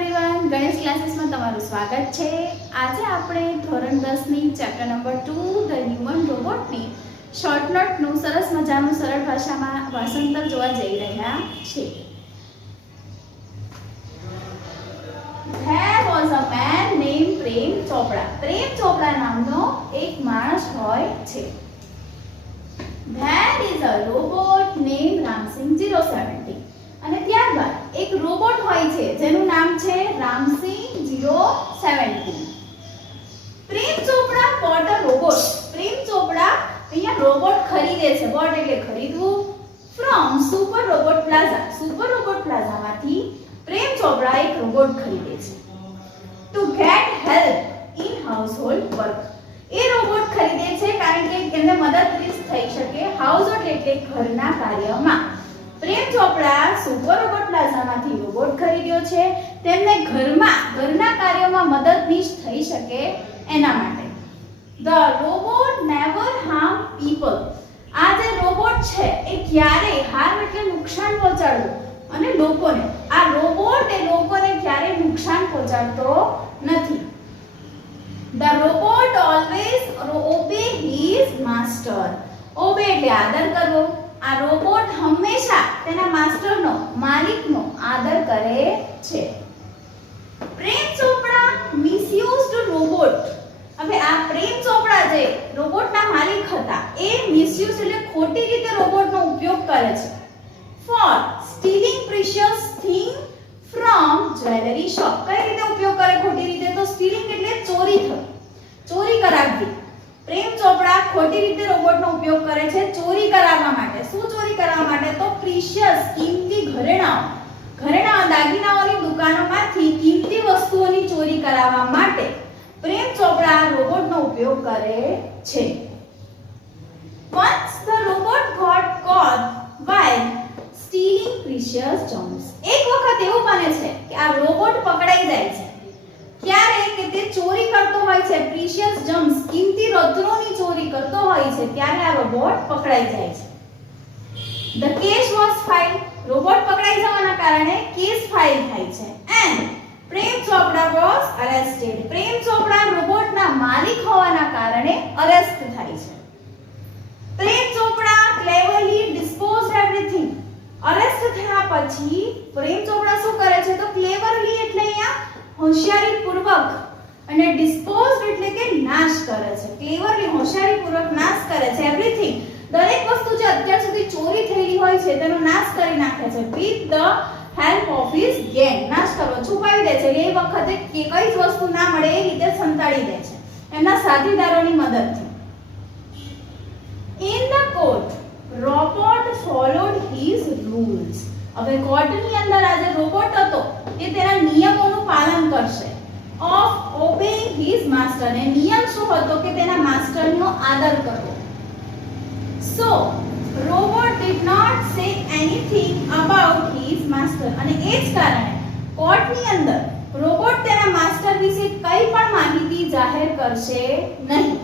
Everyone Ganesh ક્લાસીસમાં તમારું સ્વાગત છે. આજે આપણે ધોરણ દસની chapter number two the human રોબોટની short સરસ મજાનું સરળ ભાષામાં ભાષાંતર જોવા જઈ રહ્યા પ્રેમ ચોપડા નામનો એક માણસ હોય છે. There is a robot named Ram Singh 070 અને ત્યારબાદ એક રોબોટ હોય છે, જેનું નામ છે રામસિંગ 070 પ્રેમ ચોપડા બોટ અ રોબોટ. પ્રેમ ચોપડા અહીંયા રોબોટ ખરીદે છે બોટ એટલે ખરીદવું. From super robot plaza. Super robot પ્લાઝામાંથી Prem Chopra એક રોબોટ ખરીદે છે. To get help in household work A robot ખરીદે છે કારણ કે તેમને મદદરૂપ થઈ શકે. હાઉસહોલ્ડ એટલે ઘરના કાર્યમાં. પ્રેમ ચોપડા સુપર રોબોટ પ્લાઝામાંથી છે, તેમને ઘરમાં, ઘરના કાર્યોમાં મદદનીશ થઈ શકે એના માટે. The robot never harm people આ જે રોબોટ છે, એ ક્યારેય હાર્મ એટલે નુકસાન પહોંચાડવું અને લોકોને. આ રોબોટ એ લોકોને ક્યારેય નુકસાન પહોંચાડતો નથી. The robot always obey his master obey એટલે આદર કરવો. આ રોબોટ હંમેશા તેના માસ્ટરનો માલિકનો આદર કરે છે પ્રેમ ચોપડા મિસયુઝડ રોબોટ હવે આ પ્રેમ ચોપડા જે હતા. એ મિસયુઝ એટલે ખોટી રીતે રોબોટનો ઉપયોગ કરે છે. For stealing precious thing from jewellery shop કઈ રીતે ઉપયોગ કરે ખોટી રીતે? તો સ્ટીલિંગ એટલે ચોરી થવી. ચોરી કરાવવી. પ્રેમ ચોપડા ખોટી રીતે રોબોટનો ઉપયોગ કરે છે ચોરી કરાવવા માટે. શું ચોરી કરાવવા માટે? તો પ્રિશિયસ કિંમતી ઘરેણાઓ. ઘરેણાઓ દાગીનાઓની દુકાનોમાંથી કિંમતી વસ્તુઓની ચોરી કરાવવા માટે. પ્રેમ ચોપડા રોબોટનો ઉપયોગ કરે છે. Stealing જોન્સ એક વખત એવું બને છે કે આ રોબોટ પકડાઈ જાય છે. ત્યારે કે તે ચોરી કરતો હોય છે પ્રીશિયસ જમ્સ કિંમતી રત્નોની ચોરી કરતો હોય છે, ત્યારે આ રોબોટ પકડાઈ જાય છે. The case was file robot પકડાઈ જવાના કારણે કેસ ફાઇલ થાય છે and Prem Chopra was arrested પ્રેમ ચોપડા રોબોટના માલિક હોવાના કારણે અરેસ્ટ થાય છે પ્રેમ ચોપડા ક્લેવરલી ડિસ્પોઝ એવરીથિંગ અરેસ્ટ થયા પછી પ્રેમ ચોપડા શું કરે છે? તો ક્લેવરલી એટલે અહીંયા હોશિયારીપૂર્વક અને ડિસ્પોઝ એટલે કે નાશ કરે છે. ક્લેવરલી હોશિયારીપૂર્વક નાશ કરે છે. એવરીથિંગ દરેક વસ્તુ જે અત્યાર સુધી ચોરી થયેલી હોય છે, તેનો નાશ કરી નાખે છે. With the help of his gang નાશ કરવો, છુપાવી દે છે. એ વખતે કે કઈ જ વસ્તુ ના મળે, એ રીતે સંતાડી દે છે. એમના સાથીદારોની મદદથી. In the court robot followed his rules. હવે કોર્ટની અંદર આ જે રોબોટ હતો એ તેના નિયમોનું પાલન કરશે. ઓફ ઓબેઇંગ હિઝ માસ્ટર એ નિયમ શું હતો કે તેના માસ્ટરનો આદર કરવો. So robot did not say anything about his master અને એ જ કારણે કોર્ટની અંદર રોબોટ તેના માસ્ટર વિશે કંઈ પણ માહિતી જાહેર કરશે નહીં.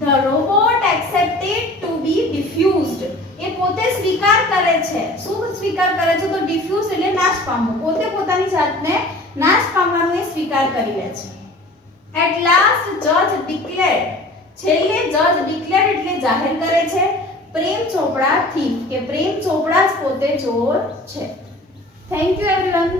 The robot accepted to be diffused. એ પોતે સ્વીકાર કરે છે શું સ્વીકાર કરે છે તો ડિફ્યુઝ એટલે નાશ પામવું. પોતે પોતાની જાતને નાશ પામવાનું એ સ્વીકાર કરી લે છે. એટ લાસ્ટ જજ ડિક્લેર છેલ્લે જજ ડિક્લેર એટલે જાહેર કરે છે. પ્રેમ ચોપડા થી કે પ્રેમ ચોપડા જ પોતે ચોર છે. Thank you everyone